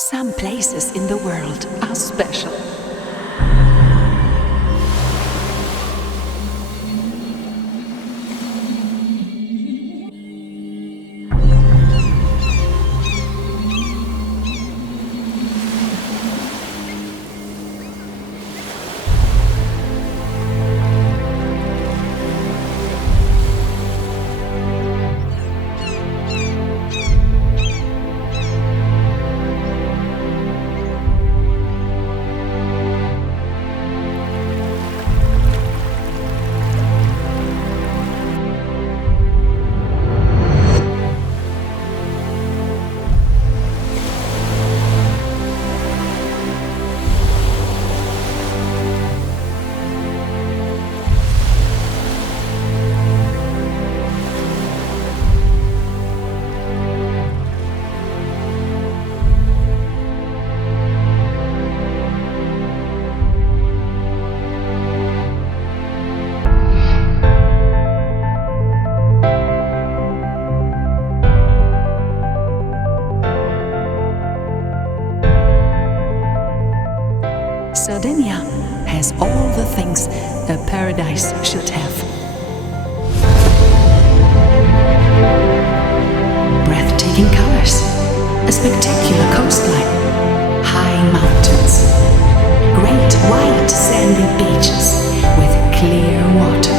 Some places in the world are special. Sardinia has all the things a paradise should have. Breathtaking colors, a spectacular coastline, high mountains, great white sandy beaches with clear water.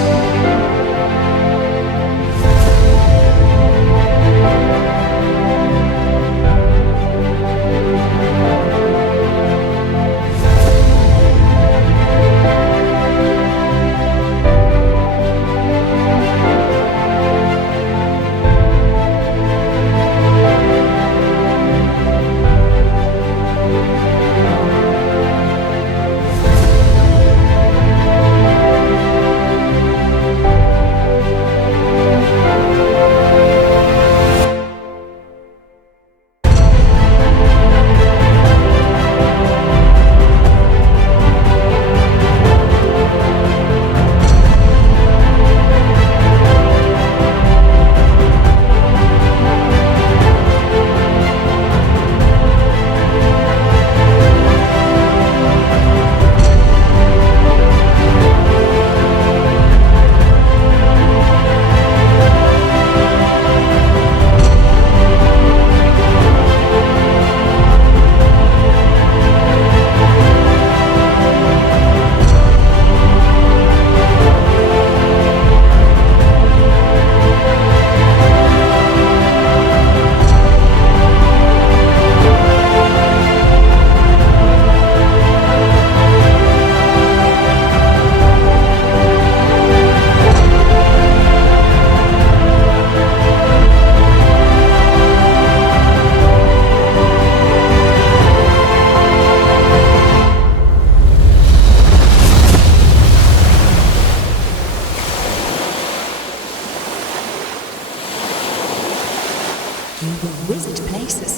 You will visit places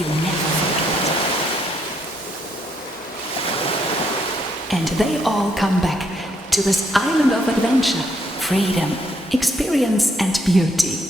you never forget. And they all come back to this island of adventure, freedom, experience and beauty.